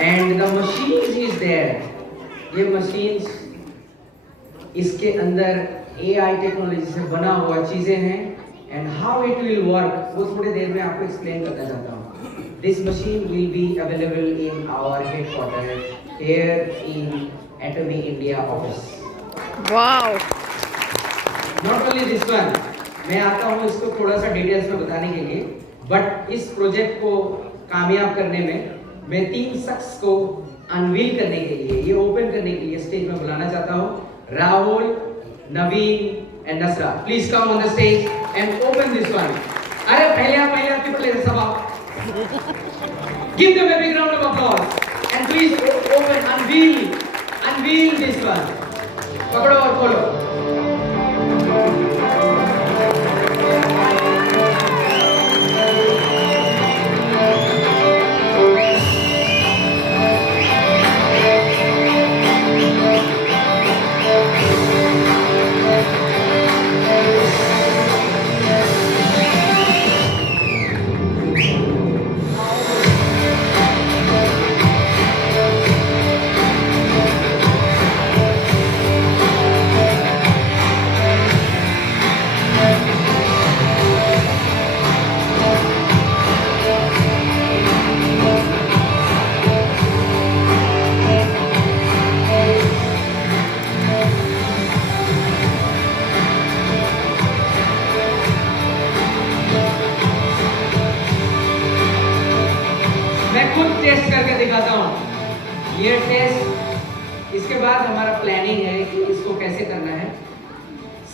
And the machines is there. ये machines इसके अंदर AI टेक्नोलॉजी से बना हुआ चीजें हैं and how it will work वो थोड़ी देर में आपको एक्सप्लेन करना चाहता हूँ। This machine will be available in our headquarter here in Atomy India office. Wow. Not only this one, मैं आता हूँ इसको थोड़ा सा डिटेल्स में बताने के लिए, बट इस प्रोजेक्ट को कामयाब करने में मैं 3 शख्स को अनवील करने के लिए, ये ओपन करने के लिए स्टेज में बुलाना चाहता हूँ। Rahul, Naveen and Nasra, please come on the stage and open this one. अरे पहले आप पहले सब आप give them a big round of applause and please open unveil this one. पकड़ो और खोलो। टेस्ट करके दिखाता हूँ ये टेस्ट। इसके बाद हमारा प्लानिंग है कि इसको कैसे करना है।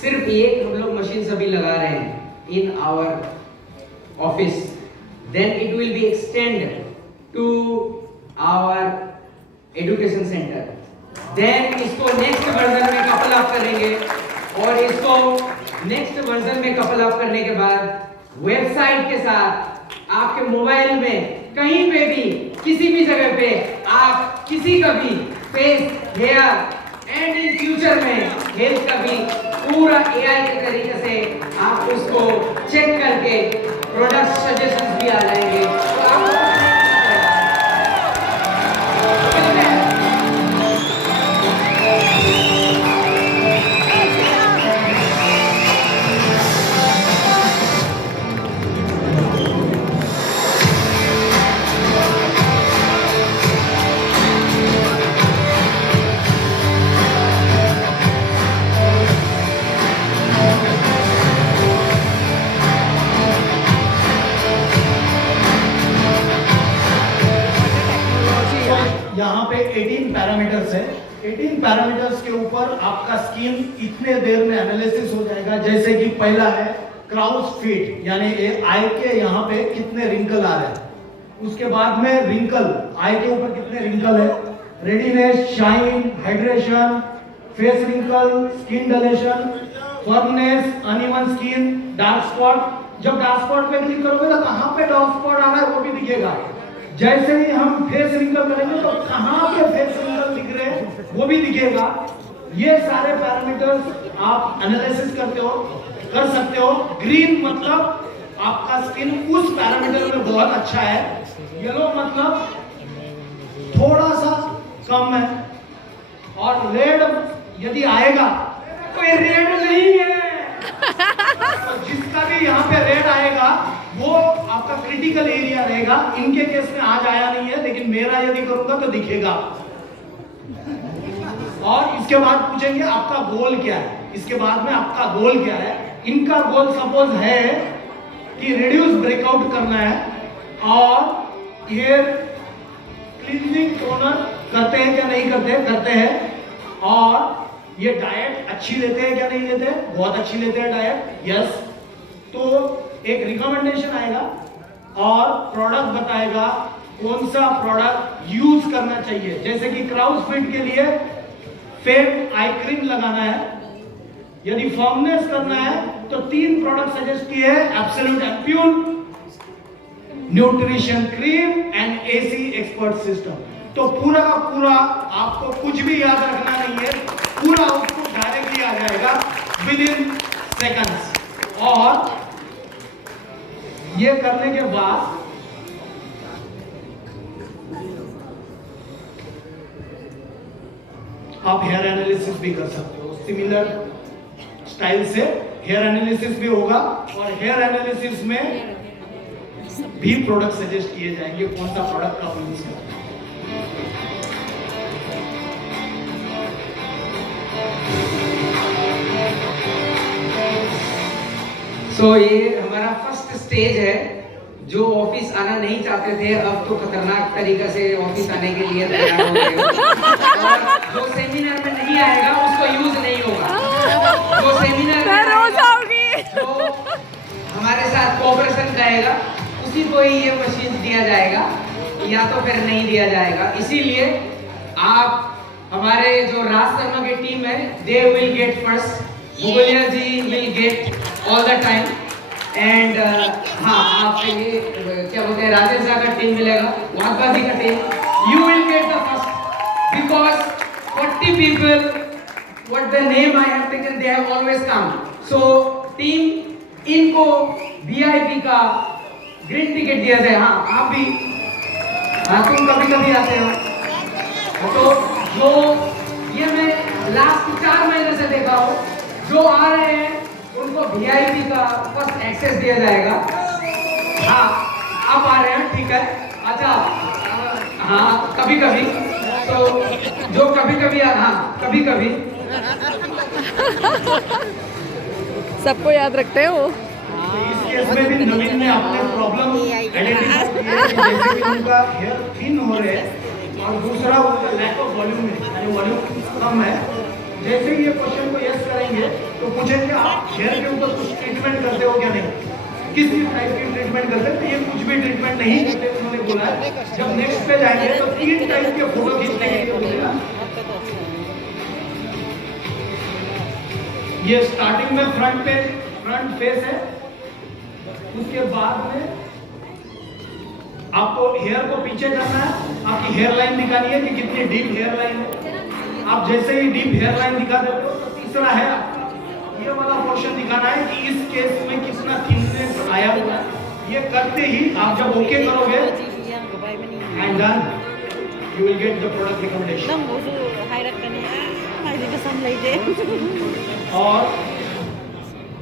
सिर्फ एक हम लोग मशीन सभी लगा रहे हैं in our office, then it will be extend to our education centre, then इसको नेक्स्ट वर्जन में कपल अप करेंगे और इसको नेक्स्ट वर्जन में कपल अप करने के बाद वेबसाइट के साथ आपके मोबाइल में कहीं पे भी किसी भी जगह पे आप किसी का भी face, hair and in future में हेल्थ का भी पूरा AI के तरीके से आप उसको चेक करके प्रोडक्ट सजेशंस भी आ जाएंगे। तो आप यहाँ पे 18 पैरामीटर्स है। 18 पैरामीटर्स के ऊपर आपका स्किन इतने देर में एनालिसिस हो जाएगा। जैसे कि पहला है क्राउस फिट, यानी आई के यहाँ पे कितने रिंकल आ रहे हैं। उसके बाद में रिंकल, आई के ऊपर कितने रिंकल है, redness, shine, hydration, face wrinkle, skin dullness, firmness, uneven skin, dark spot. जब डार्क स्पॉट पे क्लिक करोगे तो कहाँ पे डार्क स्पॉट आ रहा है वो भी दिखेगा। जैसे ही हम फेस रिंकल करेंगे तो कहां पे फेस रिंकल दिख रहे हैं वो भी दिखेगा। ये सारे पैरामीटर्स आप एनालिसिस कर सकते हो। ग्रीन मतलब आपका स्किन उस पैरामीटर में बहुत अच्छा है, येलो मतलब थोड़ा सा कम है, और रेड यदि आएगा तो ये रेड नहीं है। तो जिसका भी यहाँ पे रेड आएगा वो आपका क्रिटिकल एरिया रहेगा। इनके केस में आज आया नहीं है, लेकिन मेरा यदि करूंगा तो दिखेगा। और इसके बाद पूछेंगे आपका गोल क्या है। इसके बाद में आपका गोल क्या है। इनका गोल सपोज है कि रिड्यूस ब्रेकआउट करना है और हेयर क्लींजिंग टोनर करते हैं क्या नहीं करते हैं। और ये डाइट अच्छी लेते हैं क्या नहीं लेते, बहुत अच्छी लेते हैं डाइट, यस। तो एक रिकमेंडेशन आएगा और प्रोडक्ट बताएगा कौन सा प्रोडक्ट यूज करना चाहिए। जैसे कि क्राउस फिट के लिए फेम आई क्रीम लगाना है, यदि फर्मनेस करना है तो 3 प्रोडक्ट सजेस्ट किए हैं, absolute ampoule, nutrition cream and AC expert system. तो पूरा का पूरा आपको कुछ भी याद रखना नहीं है, पूरा आउटपुट डायरेक्टली आ जाएगा विद इन सेकंड्स। और ये करने के बाद आप हेयर एनालिसिस भी कर सकते हो। सिमिलर स्टाइल से हेयर एनालिसिस भी होगा और हेयर एनालिसिस में भी प्रोडक्ट सजेस्ट किए जाएंगे, कौन सा प्रोडक्ट का यूज करना है। सो ये हमारा फर्स्ट स्टेज है। जो ऑफिस आना नहीं चाहते थे अब तो खतरनाक तरीका से ऑफिस आने के लिए तैयार हो गए हो। और जो सेमिनार में नहीं आएगा उसको यूज नहीं होगा। जो सेमिनार में जो हमारे साथ कोऑपरेशन करेगा उसी को ही ये मशीन दिया जाएगा या तो फिर नहीं दिया जाएगा। इसीलिए आप हमारे जो राज शर्मा की टीम है they will get first, Mughaliya ji will get all the time and हाँ आप ये क्या बोलते हैं राजेश का टीम मिलेगा, वाघबाजी का team, you will get the first because 40 people what the name I have taken they have always come. So team इनको VIP का ग्रीन टिकट दिया जाए। हाँ आप भी, हाँ तुम कभी कभी आते हो तो जो ये मैं लास्ट 4 महीने से देखा हूँ जो आ रहे हैं उनको VIP का फर्स्ट एक्सेस दिया जाएगा। हाँ आप आ रहे हैं ठीक है, अच्छा हाँ कभी कभी तो जो कभी कभी हाँ कभी कभी सबको याद रखते हो। तो इस केस में भी नवीन ने अपने प्रॉब्लम आइडेंटिफाई किया है, जैसे कि उनका हेयर थिन हो रहे हैं और दूसरा उनका लैक ऑफ वॉल्यूम है, यानी वॉल्यूम कम है। जैसे ही ये क्वेश्चन को यस करेंगे तो पूछेंगे आप हेयर के ऊपर कुछ ट्रीटमेंट करते हो क्या नहीं, किस टाइप की ट्रीटमेंट करते हैं, तो ये कुछ भी ट्रीटमेंट नहीं करते उन्होंने बोला है। जब नेक्स्ट पे जाएंगे तो 3 टाइप के फोटो खींचने के लिए बोलेगा। ये स्टार्टिंग में फ्रंट फेस है, उसके बाद में आपको हेयर को पीछे करना है, आपकी हेयर लाइन दिखानी है कि कितनी डीप हेयर लाइन है। आप जैसे ही डीप हेयर लाइन दिखा देते हो तो तीसरा है ये वाला पोर्शन दिखाना है कि इस केस में कितना थिकनेस आया हुआ है। ये करते ही आप जब ओके करोगे and done you will get the product recommendation. और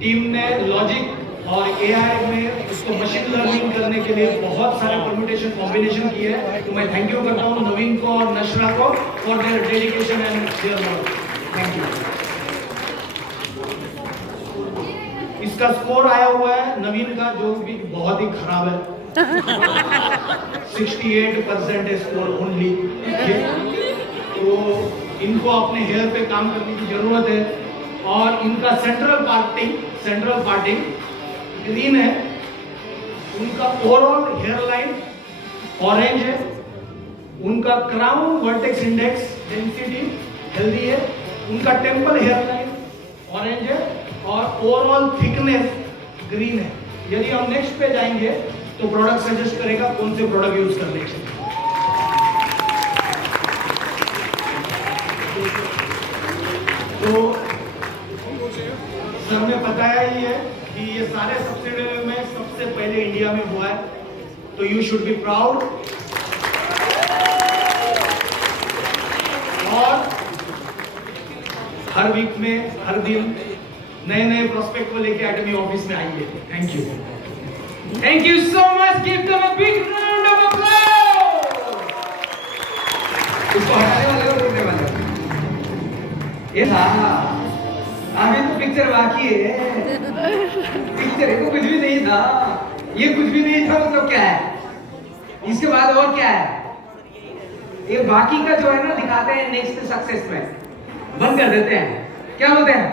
टीम ने लॉजिक और एआई में उसको मशीन लर्निंग करने के लिए बहुत सारे परम्यूटेशन कॉम्बिनेशन किए हैं। तो मैं थैंक यू करता हूँ नवीन को और नशरा को for their dedication and their work. Thank you. इसका स्कोर आया हुआ है नवीन का जो भी बहुत ही खराब है 68% है स्कोर ओनली। तो इनको अपने हेयर पे काम करने की जरूरत है। और इनका सेंट्रल पार्टिंग ग्रीन है, उनका ओवरऑल हेयर लाइन ऑरेंज है, उनका crown vertex index density healthy है, उनका टेम्पल हेयर लाइन ऑरेंज है और ओवरऑल थिकनेस ग्रीन है। यदि हम नेक्स्ट पे जाएंगे तो प्रोडक्ट सजेस्ट करेगा कौन से प्रोडक्ट यूज करने चाहिए। तो हमने बताया ही है कि ये सारे सब्सिडियरी में सबसे पहले इंडिया में हुआ है, तो यू शुड बी प्राउड। और हर वीक में हर दिन नए नए प्रोस्पेक्ट को लेके एकेडमी ऑफिस में आइए। Thank you so much, give them a big round of applause. इसको हटाने वाले और बोलने वाले ये था। अभी तो पिक्चर बाकी है, पिक्चर है तो कुछ भी नहीं था, ये कुछ भी नहीं था मतलब क्या है, इसके बाद और क्या है, ये बाकी का जो है ना दिखाते हैं नेक्स्ट सक्सेस में, बंद कर देते हैं, क्या बोलते हैं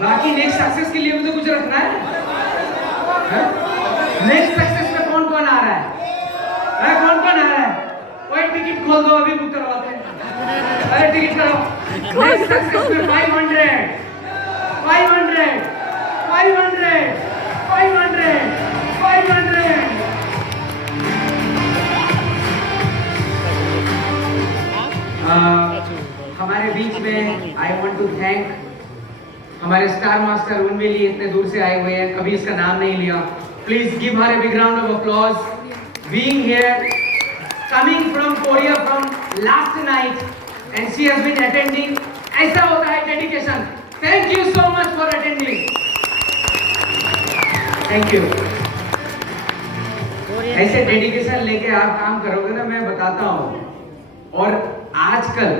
बाकी नेक्स्ट सक्सेस के लिए मुझे कुछ रखना है? नेक्स्ट सक्सेस में कौन कौन आ रहा है? कौन कौन आ रहा है? कोई टिकट खोल दो, अभी बुक करवाते हैं। अरे टिकट करो। नेक्स्ट सक्सेस में 500 हमारे बीच में आई वांट टू थैंक हमारे स्टार मास्टर उनमें इतने दूर से आए हुए हैं, कभी इसका नाम नहीं लिया। Please give her a big round of applause being here, coming from Korea from last night and she has been attending. ऐसा होता है dedication. Thank you so much for attending. Thank you. ऐसे डेडिकेशन लेके आप काम करोगे ना, मैं बताता हूँ. और आजकल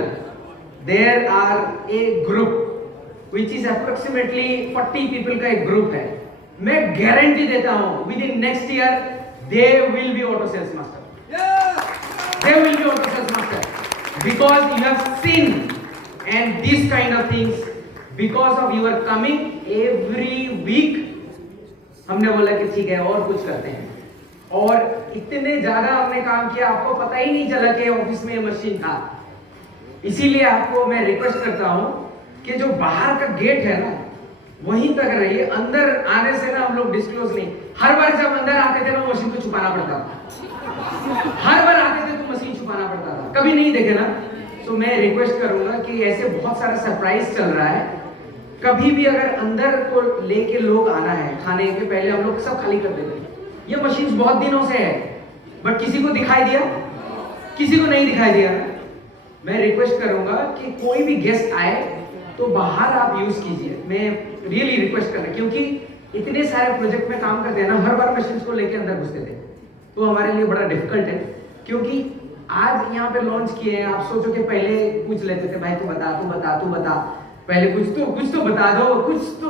there are a group which is approximately 40 people का एक ग्रुप है. मैं गारंटी देता हूँ within next year they will be auto sales master. They will be auto sales master because you have seen and these kind of things, because of your coming every week. हमने बोला कि ठीक है और कुछ करते हैं, और इतने ज्यादा हमने काम किया आपको पता ही नहीं चला कि ऑफिस में मशीन था. इसीलिए आपको मैं रिक्वेस्ट करता हूं कि जो बाहर का गेट है ना वहीं तक रहिए, अंदर आने से ना हम लोग डिस्क्लोज नहीं. हर बार जब अंदर आते थे ना मशीन को छुपाना पड़ता था. हर बार आते थे तो मशीन छुपाना पड़ता था. कभी नहीं देखे ना. तो मैं रिक्वेस्ट करूंगा कि ऐसे बहुत सारा सरप्राइज चल रहा है. कभी भी अगर अंदर को लेके लोग आना है खाने के पहले हम लोग सब खाली कर देते हैं. ये मशीन बहुत दिनों से है बट किसी को दिखाई दिया, किसी को नहीं दिखाई दिया. मैं रिक्वेस्ट करूंगा कि कोई भी गेस्ट आए तो बाहर आप यूज कीजिए. मैं रियली रिक्वेस्ट कर रहा हूं क्योंकि इतने सारे प्रोजेक्ट में काम करते हैं ना, हर बार मशीन को लेके अंदर घुसते थे तो हमारे लिए बड़ा डिफिकल्ट है. क्योंकि आज यहाँ पे लॉन्च किए हैं, आप सोचो कि पहले पूछ लेते थे भाई तू बता पहले कुछ तो बता दो, कुछ तो.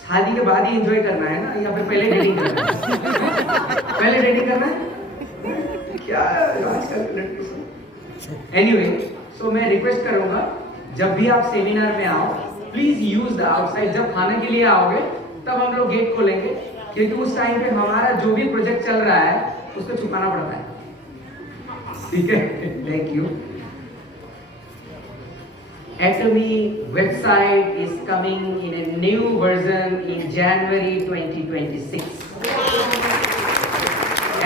शादी के बाद ही एंजॉय करना है ना, या फिर पहले डेटिंग करना है? पहले डेटिंग करना है क्या आजकल? एनीवे, सो मैं रिक्वेस्ट करूंगा जब भी आप सेमिनार में आओ प्लीज यूज द आउटसाइड. जब खाने के लिए आओगे तब हम लोग गेट खोलेंगे क्योंकि उस टाइम पे हमारा जो भी प्रोजेक्ट चल रहा है उसको छुपाना पड़ता है. ठीक है, thank you. Atomy website is coming in a new version in January 2026.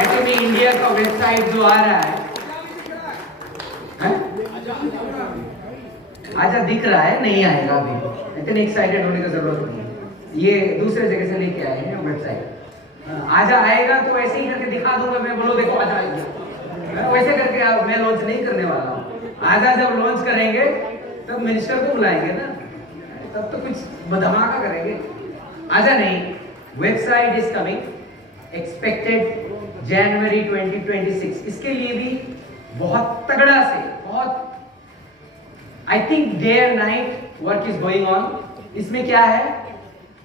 Atomy India का वेबसाइट जो आ रहा है, आजा दिख रहा है, नहीं आएगा अभी. इतने एक्साइटेड होने की जरूरत नहीं है. ये दूसरे जगह से लेके आए हैं वेबसाइट. आजा आएगा तो ऐसे ही करके दिखा दूंगा मैं, बोलो देखो आजा आएगा. वैसे करके मैं लॉन्च नहीं करने वाला हूँ. आजा जब लॉन्च करेंगे तब मिनिस्टर को बुलाएंगे ना, तब तो कुछ धमाका करेंगे. आजा नहीं, वेबसाइट इज कमिंग एक्सपेक्टेड जनवरी 2026. इसके लिए भी बहुत तगड़ा से, बहुत I think day and night work is going on. इसमें क्या है,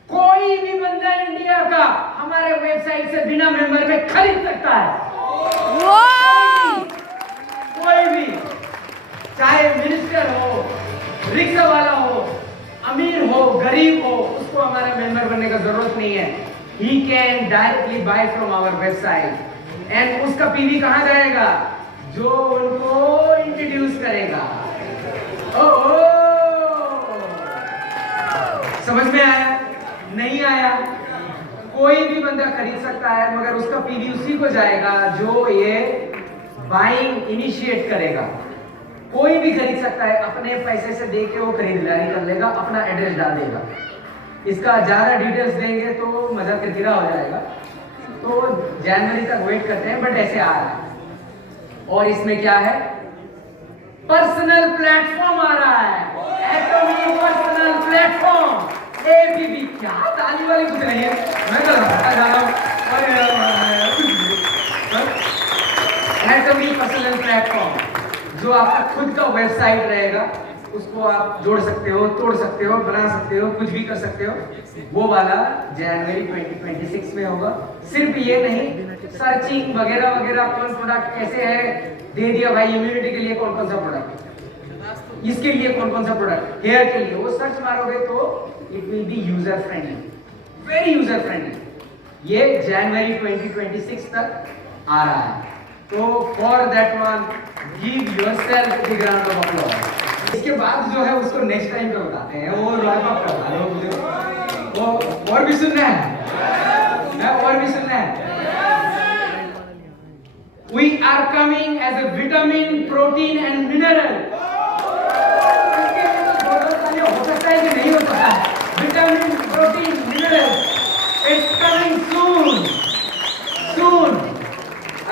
कोई भी बंदा इंडिया का हमारे वेबसाइट से बिना मेंबर में खरीद सकता है. कोई भी, चाहे मिनिस्टर हो, रिक्शा वाला हो, अमीर हो, गरीब हो, उसको हमारा मेंबर बनने का जरूरत नहीं है. He can directly buy from our website and उसका पीवी कहां जाएगा, जो उनको इंट्रोड्यूस करेगा. ओ समझ में आया? नहीं आया? कोई भी बंदा खरीद सकता है मगर उसका पीवी उसी को जाएगा जो ये बाइंग इनिशिएट करेगा. कोई भी खरीद सकता है, अपने पैसे से दे के वो खरीदारी कर लेगा, अपना एड्रेस डाल देगा. इसका ज्यादा डिटेल्स देंगे तो मजा किरकिरा हो जाएगा, तो जनवरी तक वेट करते हैं. बट ऐसे आ रहा है. और इसमें क्या है, पर्सनल प्लेटफॉर्म आ रहा है. एटॉमी पर्सनल प्लेटफॉर्म, एपीपी. क्या ताली वाली कुछ नहीं है, मैं तो हंसता जा रहा हूं. एटॉमी पर्सनल प्लेटफॉर्म जो आपका खुद का वेबसाइट रहेगा, उसको आप जोड़ सकते हो, तोड़ सकते हो, बना सकते हो, कुछ भी कर सकते हो. वो वाला जनवरी 2026 में होगा. सिर्फ ये नहीं, सर्चिंग वगैरह वगैरह, कौन प्रोडक्ट कैसे है दे दिया भाई. इम्यूनिटी के लिए कौन कौन सा प्रोडक्ट, इसके लिए कौन कौन सा प्रोडक्ट, हेयर के लिए, वो सर्च मारोगे तो it will B user friendly, very user friendly. ये जनवरी 2026 तक आ रहा है. तो for that one give yourself the ground of applause. इसके बाद जो है उसको नेक्स्ट टाइम पे बताते हैं. वो रैप अप करवा लो मुझे. वो और भी सुनना है, और भी सुनना है. We are coming as a vitamin, protein and mineral. हो सकता है कि नहीं हो सकता. Vitamin, protein, mineral. It's coming soon. Soon.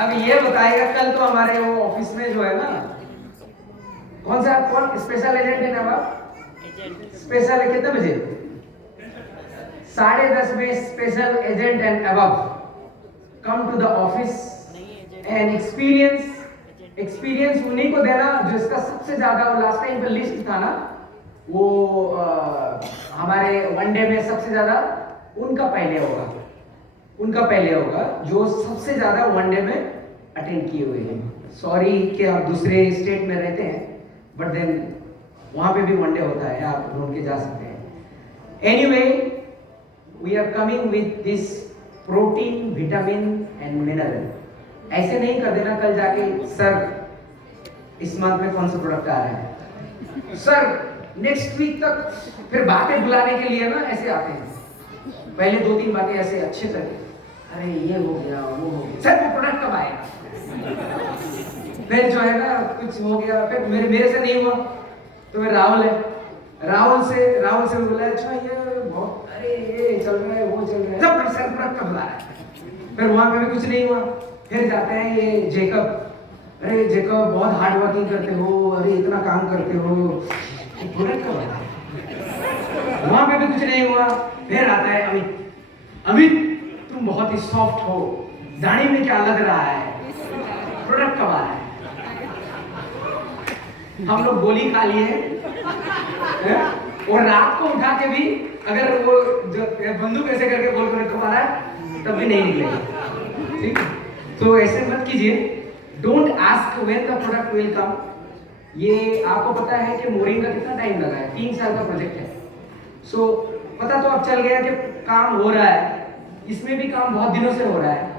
अब ये बताइएगा, कल तो हमारे वो ऑफिस में जो है ना कौन सा कौन स्पेशल एजेंट है ना बाप? स्पेशल है कितने बजे? 10:30 में special agent and above come to the office and experience उन्हीं को देना जिसका सबसे ज्यादा, वो लास्ट टाइम पे लिस्ट था ना, वो हमारे वनडे में सबसे ज्यादा उनका पहले होगा जो सबसे ज्यादा वनडे में अटेंड किए हुए हैं। सॉरी कि आप दूसरे स्टेट में रहते हैं, बट देन वहां पे भी वनडे होता है, आप ढूंढ के जा सकते हैं। Anyway, we are coming with this protein, vitamin and mineral. ऐसे नहीं कर देना कल जाके सर इस मंथ में कौन सा प्रोडक्ट आ रहा है, सर नेक्स्ट वीक तक, फिर बातें बुलाने के लिए ना ऐसे आते हैं, पहले 2-3 बातें ऐसे अच्छे करके, अरे ये हो गया वो हो गया, सर वो प्रोडक्ट कब आएगा, फिर जो है ना कुछ हो गया, फिर मेरे से नहीं हुआ तो फिर राहुल से बोला अच्छा ये बहुत, अरे ये चल रहा है वो चल रहा है, जब सर प्रोडक्ट कब आ रहा है, फिर वहां पे भी कुछ नहीं हुआ, फिर जाते हैं ये जेकब, अरे जेकब बहुत हार्ड वर्किंग करते हो, अरे इतना काम करते हो, प्रोडक्ट कब आया, वहां पे भी कुछ नहीं हुआ, फिर आता है अमित तुम बहुत ही सॉफ्ट हो, दाढ़ी में क्या लग रहा है, प्रोडक्ट कब आ रहा है। हम लोग गोली खा लिए हैं और रात को उठा के भी अगर वो बंदूक ऐसे करके बोल कर कब आ रहा है तब भी नहीं निकलेगा, ठीक है। तो ऐसे मत कीजिए, don't ask when the product will come. ये आपको पता है कि मोरिंगा कितना टाइम लगा है, 3 साल का प्रोजेक्ट है। सो पता तो अब चल गया कि काम हो रहा है, इसमें भी काम बहुत दिनों से हो रहा है,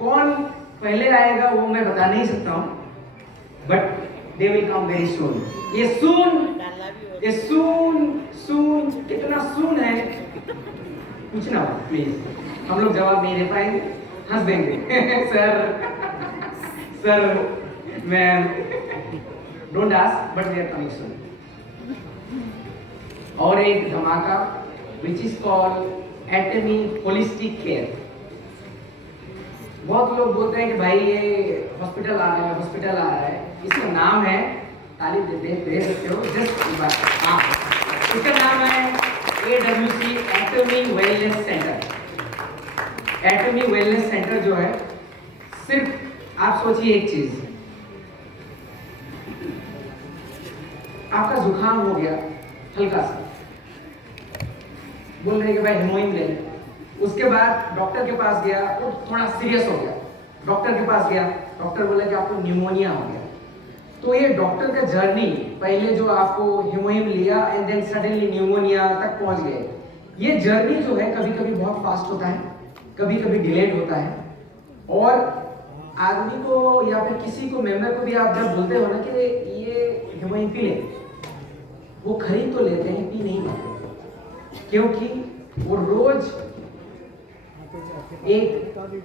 कौन पहले आएगा वो मैं बता नहीं सकता हूँ, but they will come very soon. ये सून कितना सून है पूछना प्लीज, हम लोग जवाब नहीं दे पाएंगे, हंस देंगे sir ma'am, don't ask but they are coming soon. और एक धमाका which is called Atomy holistic care. बहुत लोग बोलते हैं कि भाई ये हॉस्पिटल आ रहा है, इसका नाम है, तारीफ दे सकते हो, जस्ट हाँ, इसका नाम है AWC Atomy wellness centre. Atomy wellness centre जो है, सिर्फ आप सोचिए एक चीज, आपका जुकाम हो गया हल्का सा, बोल रहे कि भाई हिमोइन ले, उसके बाद डॉक्टर के पास गया, वो थोड़ा सीरियस हो गया, डॉक्टर के पास गया, डॉक्टर बोला कि आपको न्यूमोनिया हो गया। तो ये डॉक्टर का जर्नी, पहले जो आपको हिमोइन लिया एंड देन सडनली न्यूमोनिया तक पहुंच गए, ये जर्नी जो है कभी कभी बहुत फास्ट होता है, कभी कभी डिलेड होता है, और आदमी को या फिर किसी को मेंबर को भी आप जब बोलते हो ना कि ये हिमोइन पी ले, वो खरीद तो लेते हैं, पी नहीं पाते, क्योंकि वो रोज एक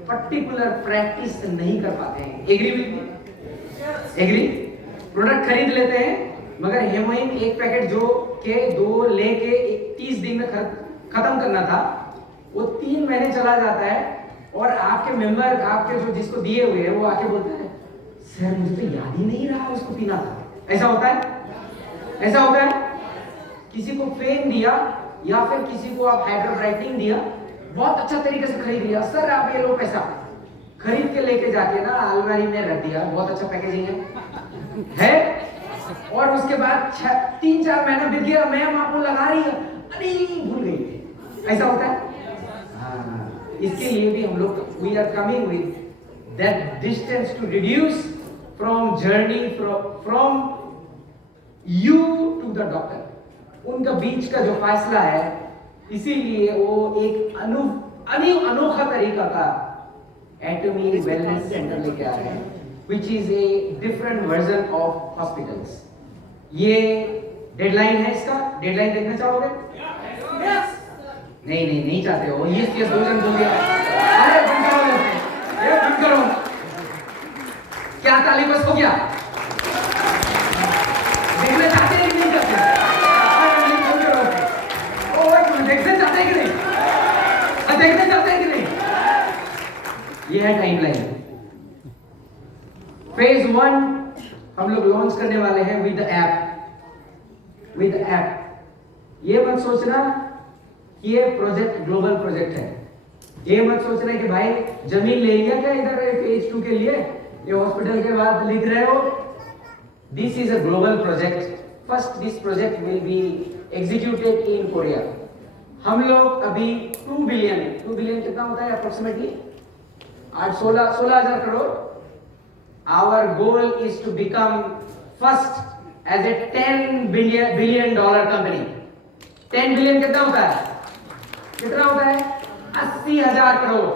पर्टिकुलर प्रैक्टिस नहीं कर पाते हैं। Agree with me? Agree? Product खरीद लेते हैं, मगर हेमोइन एक पैकेट जो के 2 लेके 30 दिन में खत्म करना था, वो 3 महीने चला जाता है, और आपके मेंबर, आपके जो जिसको दिए हुए हैं, वो आके बोलते हैं सर मुझे तो याद ही नहीं रहा उसको पीना था। ऐसा होता है। किसी को फेन दिया या फिर किसी को आप हाइड्रोब्राइटिन दिया, बहुत अच्छा तरीके से खरीद लिया, सर आप ये लो पैसा, खरीद के लेके जाके ना अलमारी में रख दिया, बहुत अच्छा पैकेजिंग है, और उसके बाद 3-4 महीना बीत गया, मैम आपको लगा रही है, अरे भूल गई। ऐसा होता है। हाँ, इसके लिए भी हम लोग we are coming with that distance to reduce from journey from you to the doctor, उनका बीच का जो फासला है, इसीलिए वो एक अनोखा तरीका का एटमी वेलनेस सेंटर लेके आ रहे हैं, which is a different version of hospitals। ये डेडलाइन है, इसका डेडलाइन देखना चाहोगे? Yes। नहीं चाहते हो? yes 2 जन बोल दिया। अरे बंद करो, क्या ताली बस हो गया? देखना चाहते हैं कि नहीं चाहते? देखना चाहते हैं कि नहीं? देखना चाहते हैं कि नहीं? ये है टाइमलाइन। फेज 1 हम लोग लॉन्च करने वाले हैं with the app. with the app. ये मत सोचना कि ये प्रोजेक्ट ग्लोबल प्रोजेक्ट है। ये मत सोचना कि भाई जमीन ले लिया क्या इधर फेज 2 के लिए, ये हॉस्पिटल के बाद लिख रहे हो। This is a global project. First this project will be executed in Korea. हम लोग अभी 2 बिलियन कितना होता है approximately 16,000 crore. Our goal is to become first as a $10 billion company. 10 billion कितना होता है, कितना होता है 80,000 करोड़।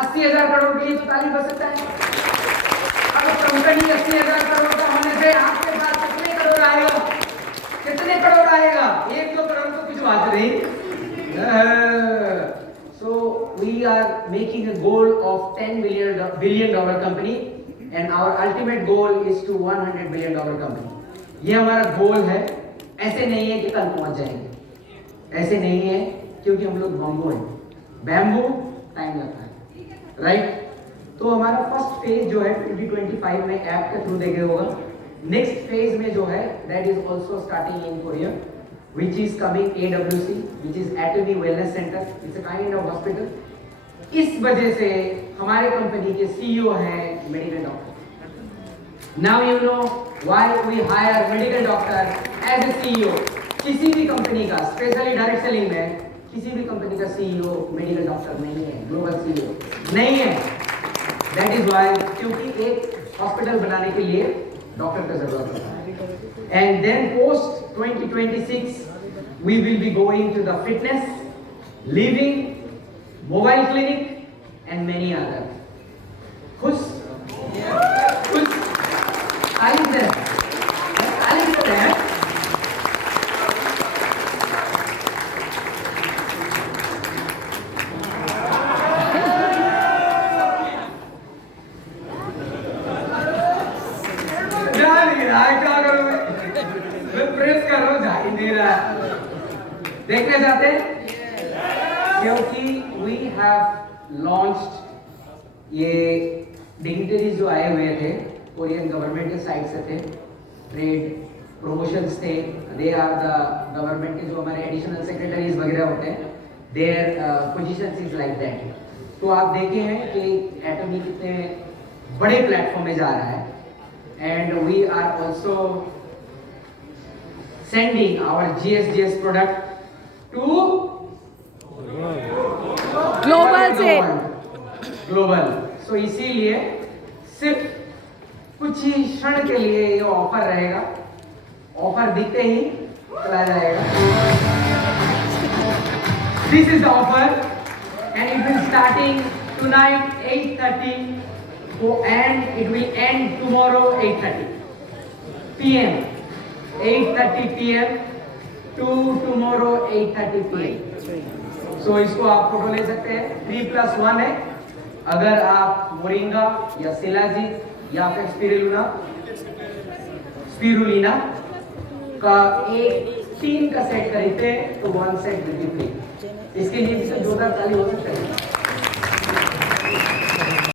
80,000 करोड़ के लिए तो ताली बज सकता है। अब कंपनी 80,000 करोड़ का होने से आपके पास कितने करोड़ आएगा, कितने करोड़ आएगा, 1-2 करोड़ तो कुछ बात नहीं। So we are making a goal of $10 billion company and our ultimate goal is to $100 billion company। ये हमारा गोल है। ऐसे नहीं है कि कल पहुंच जाएंगे, ऐसे नहीं है, क्योंकि हम लोग बम्बू हैं। बैम्बू टाइम लगता है, राइट। तो हमारा फर्स्ट फेज जो है 2025 में ऐप के थ्रू देखे होगा। नेक्स्ट फेज में जो है that is also starting in Korea which is coming AWC, which is Atomy Wellness Center. It's a kind of hospital. इस वजह से हमारे कंपनी के CEO हैं medical doctor. Now you know why we hire medical doctor as a CEO। किसी भी company का specially direct selling में किसी भी कंपनी का CEO मेडिकल डॉक्टर नहीं है, ग्लोबल CEO नहीं है। That is why, क्योंकि एक हॉस्पिटल बनाने के लिए डॉक्टर का जरूरत होता है। And then post 2026 we will be going to the fitness, living, mobile clinic and many other। खुश खुश ताली से हैं। प्रेस कर रहा हूं, जा ही नहीं रहा। देखना चाहते हैं क्योंकि वी हैव लॉन्च्ड ये डिग्निटरीज जो आए हुए थे कोरियन गवर्नमेंट के साइड से थे, ट्रेड प्रमोशंस थे। दे आर द गवर्नमेंट के जो हमारे एडिशनल सेक्रेटरीज वगैरह होते हैं, there positions is like that. तो आप देखे हैं कि एटमी कितने बड़े प्लेटफॉर्म में जा रहा है। And we are also sending our GSGS product to global। So इसीलिए सिर्फ कुछ ही क्षण के लिए ये ऑफर रहेगा, ऑफर दिखते ही चला जाएगा। This is the offer and it will starting tonight 8:30 and it will end tomorrow 8:30 PM। 8:30 PM to tomorrow 8:30 PM। So इसको आप फोटो ले सकते हैं। 3+1 है। अगर आप मोरिंगा या शिलाजीत या फिर स्पिरुलिना का एक 3 का सेट खरीदते हैं तो 1 सेट विल बी फ्री। इसके लिए भी जोरदार ताली हो सकता है।